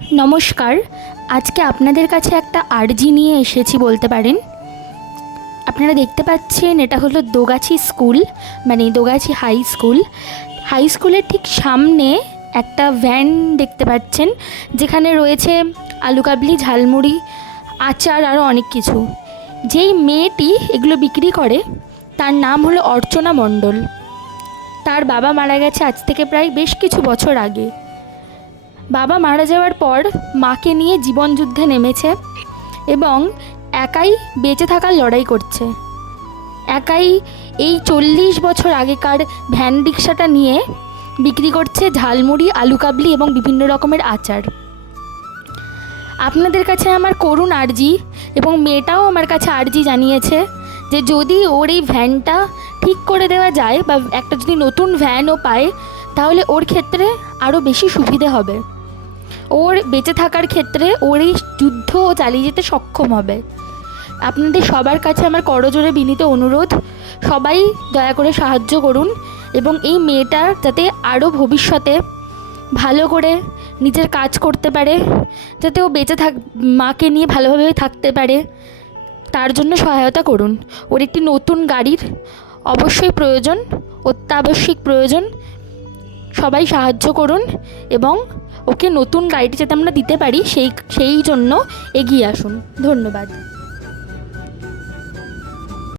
নমস্কার। আজকে আপনাদের কাছে একটা আর্জি নিয়ে এসেছি বলতে পারেন। আপনারা দেখতে পাচ্ছেন এটা হলো দোগাছি স্কুল, মানে দোগাছি হাই স্কুল। হাই স্কুলের ঠিক সামনে একটা ভ্যান দেখতে পাচ্ছেন, যেখানে রয়েছে আলু কাবলি, ঝালমুড়ি, আচার আরও অনেক কিছু। যেই মেয়েটি এগুলো বিক্রি করে তার নাম হলো অর্চনা মণ্ডল। তার বাবা মারা গেছে আজ থেকে প্রায় বেশ কিছু বছর আগে। বাবা মারা যাওয়ার পর মাকে নিয়ে জীবনযুদ্ধে নেমেছে এবং একাই বেঁচে থাকার লড়াই করছে। একাই এই 40 বছর আগেকার ভ্যান রিক্সাটা নিয়ে বিক্রি করছে ঝালমুড়ি, আলু কাবলি এবং বিভিন্ন রকমের আচার। আপনাদের কাছে আমার করুণ আর্জি, এবং মেয়েটাও আমার কাছে আর্জি জানিয়েছে যে যদি ওর এই ভ্যানটা ঠিক করে দেওয়া যায় বা একটা যদি নতুন ভ্যানও পায়, তাহলে ওর ক্ষেত্রে আরও বেশি সুবিধে হবে। ওর বেঁচে থাকার ক্ষেত্রে ওর এই যুদ্ধ চালিয়ে যেতে সক্ষম হবে। আপনাদের সবার কাছে আমার করজোড়ে বিনীত অনুরোধ, সবাই দয়া করে সাহায্য করুন এবং এই মেয়েটার যাতে আরও ভবিষ্যতে ভালো করে নিজের কাজ করতে পারে, যাতে ও বেঁচে মাকে নিয়ে ভালোভাবে থাকতে পারে, তার জন্য সহায়তা করুন। ওর একটি নতুন গাড়ির অবশ্যই প্রয়োজন, অত্যাবশ্যক প্রয়োজন। সবাই সাহায্য করুন এবং ওকে নতুন গাড়িটি যাতে আমরা দিতে পারি সেই জন্য এগিয়ে আসুন। ধন্যবাদ।